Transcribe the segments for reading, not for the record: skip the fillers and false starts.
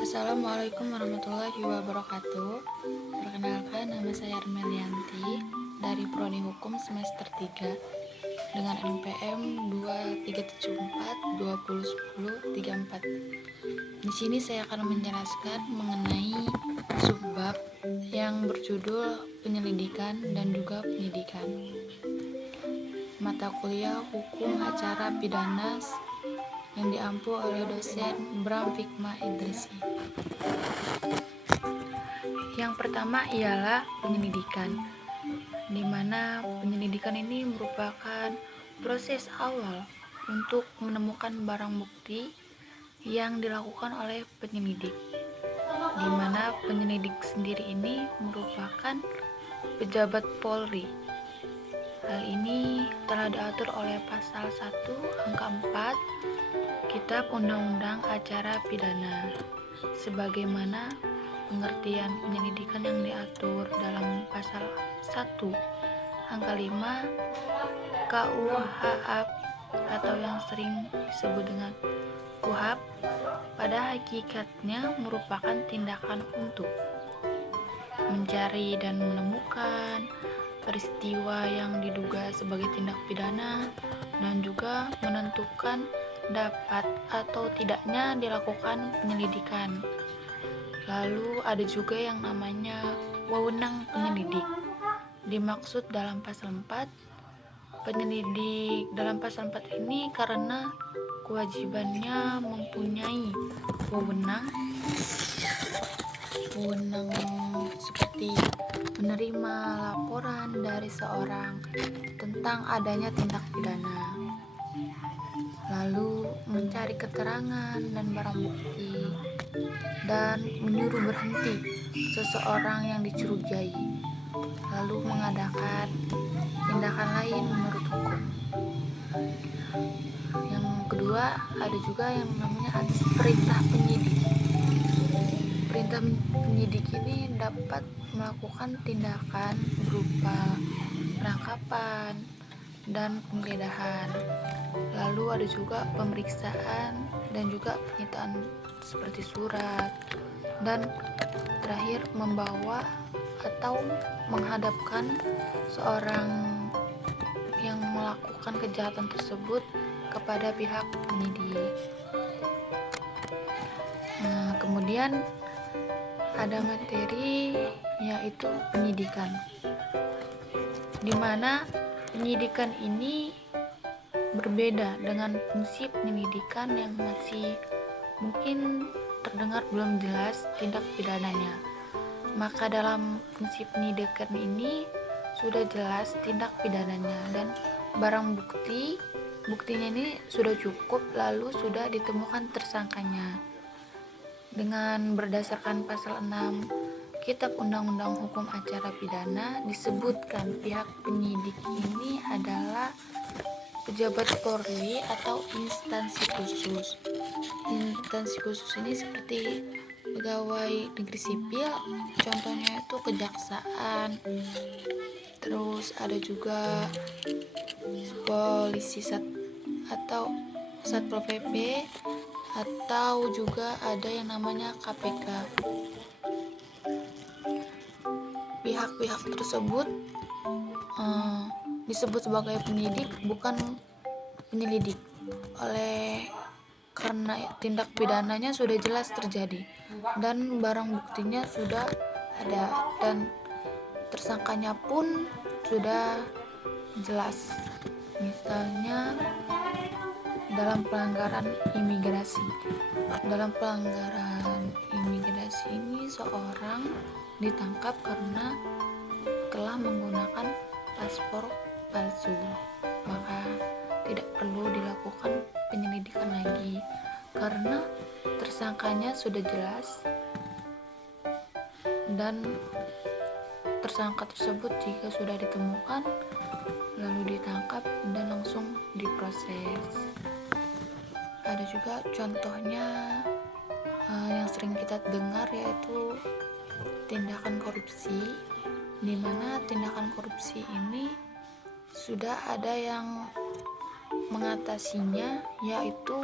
Assalamualaikum warahmatullahi wabarakatuh. Perkenalkan, nama saya Armelianti dari Prodi Hukum semester 3 dengan NPM 2374 Di sini saya akan menjelaskan mengenai subbab yang berjudul penyelidikan dan juga penyidikan. Mata kuliah Hukum Acara Pidana yang diampu oleh dosen Bram Fikma Idrisi. Yang pertama ialah penyelidikan, di mana penyelidikan ini merupakan proses awal untuk menemukan barang bukti yang dilakukan oleh penyelidik, di mana penyelidik sendiri ini merupakan pejabat Polri. Hal ini telah diatur oleh pasal 1 angka 4 Kitab Undang-Undang Acara Pidana, sebagaimana pengertian penyelidikan yang diatur dalam pasal 1 angka 5 KUHAP atau yang sering disebut dengan KUHAP, pada hakikatnya merupakan tindakan untuk mencari dan menemukan peristiwa yang diduga sebagai tindak pidana dan juga menentukan dapat atau tidaknya dilakukan penyelidikan. Lalu ada juga yang namanya wewenang penyelidik. Dimaksud dalam pasal 4, penyelidik dalam pasal 4 ini karena kewajibannya mempunyai wewenang seperti menerima laporan dari seorang tentang adanya tindak pidana, lalu mencari keterangan dan barang bukti, dan menyuruh berhenti seseorang yang dicurigai, lalu mengadakan tindakan lain menurut hukum. Yang kedua, ada juga yang namanya atas perintah penyidik. Perintah penyidik ini dapat melakukan tindakan berupa penangkapan dan penggeledahan. Lalu ada juga pemeriksaan dan juga penyitaan seperti surat, dan terakhir membawa atau menghadapkan seorang yang melakukan kejahatan tersebut kepada pihak penyidik. Kemudian ada materi yaitu penyidikan, di mana penyidikan ini berbeda dengan fungsi penyelidikan yang masih mungkin terdengar belum jelas tindak pidananya. Maka dalam fungsi penyidikan ini sudah jelas tindak pidananya dan barang buktinya ini sudah cukup, lalu sudah ditemukan tersangkanya. Dengan berdasarkan pasal 6 Kitab Undang-Undang Hukum Acara Pidana disebutkan pihak penyidik ini adalah pejabat Polri atau instansi khusus. Instansi khusus ini seperti pegawai negeri sipil, contohnya itu kejaksaan, terus ada juga polisi atau Satpol PP, atau juga ada yang namanya KPK. Pihak-pihak tersebut disebut sebagai penyidik, bukan penyelidik, karena tindak pidananya sudah jelas terjadi dan barang buktinya sudah ada dan tersangkanya pun sudah jelas. Misalnya dalam pelanggaran imigrasi. Dalam pelanggaran imigrasi ini seorang ditangkap karena telah menggunakan paspor palsu, maka tidak perlu dilakukan penyelidikan lagi karena tersangkanya sudah jelas dan tersangka tersebut jika sudah ditemukan lalu ditangkap dan langsung diproses. Ada juga contohnya yang sering kita dengar yaitu tindakan korupsi, di mana tindakan korupsi ini sudah ada yang mengatasinya, yaitu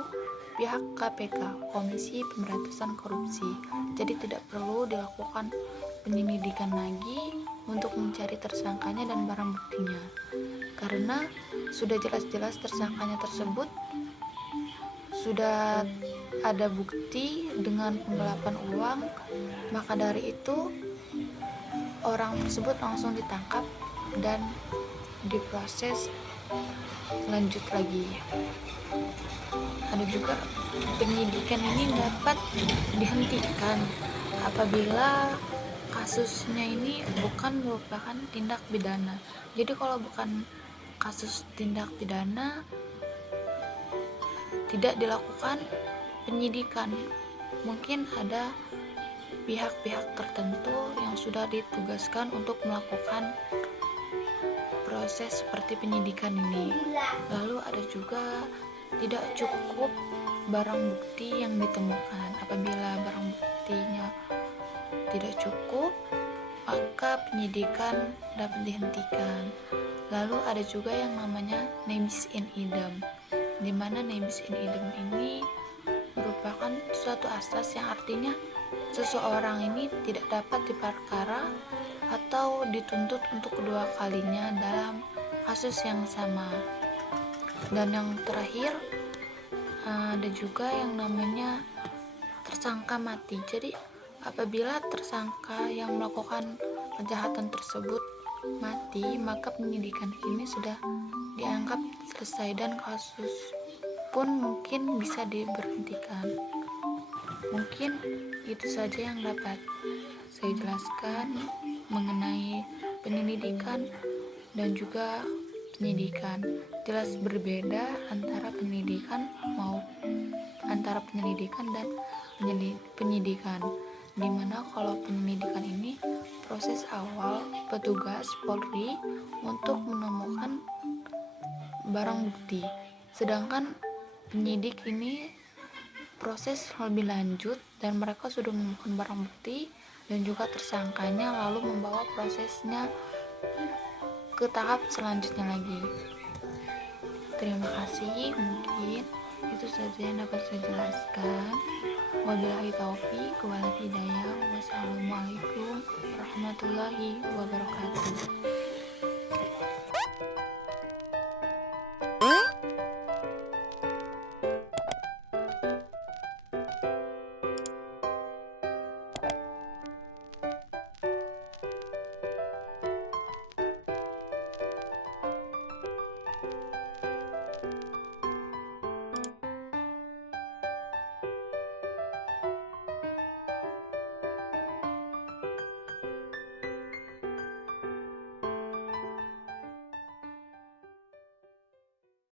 pihak KPK, Komisi Pemberantasan Korupsi. Jadi tidak perlu dilakukan penyelidikan lagi untuk mencari tersangkanya dan barang buktinya, karena sudah jelas-jelas tersangkanya tersebut sudah ada bukti dengan penggelapan uang. Maka dari itu orang tersebut langsung ditangkap dan diproses lanjut lagi. Ada juga penyidikan ini dapat dihentikan apabila kasusnya ini bukan merupakan tindak pidana. Jadi kalau bukan kasus tindak pidana, tidak dilakukan penyidikan. Mungkin ada pihak-pihak tertentu yang sudah ditugaskan untuk melakukan proses seperti penyidikan ini. Lalu ada juga tidak cukup barang bukti yang ditemukan. Apabila barang buktinya tidak cukup, maka penyidikan dapat dihentikan. Lalu ada juga yang namanya nebis in idem, di mana nebis in idem ini merupakan suatu asas yang artinya seseorang ini tidak dapat diperkara atau dituntut untuk kedua kalinya dalam kasus yang sama. Dan yang terakhir ada juga yang namanya tersangka mati. Jadi apabila tersangka yang melakukan kejahatan tersebut mati, maka penyidikan ini sudah dianggap selesai dan kasus pun mungkin bisa diberhentikan. Mungkin itu saja yang dapat saya jelaskan mengenai penyelidikan dan juga penyidikan. Jelas berbeda antara penyelidikan dan penyidikan, dimana kalau penyelidikan ini proses awal petugas Polri untuk menemukan barang bukti, sedangkan penyidik ini proses lebih lanjut dan mereka sudah menemukan barang bukti dan juga tersangkanya, lalu membawa prosesnya ke tahap selanjutnya lagi. Terima kasih, mungkin itu saja yang dapat saya jelaskan. Wabillahi taufiq wal hidayah. Wassalamualaikum warahmatullahi wabarakatuh.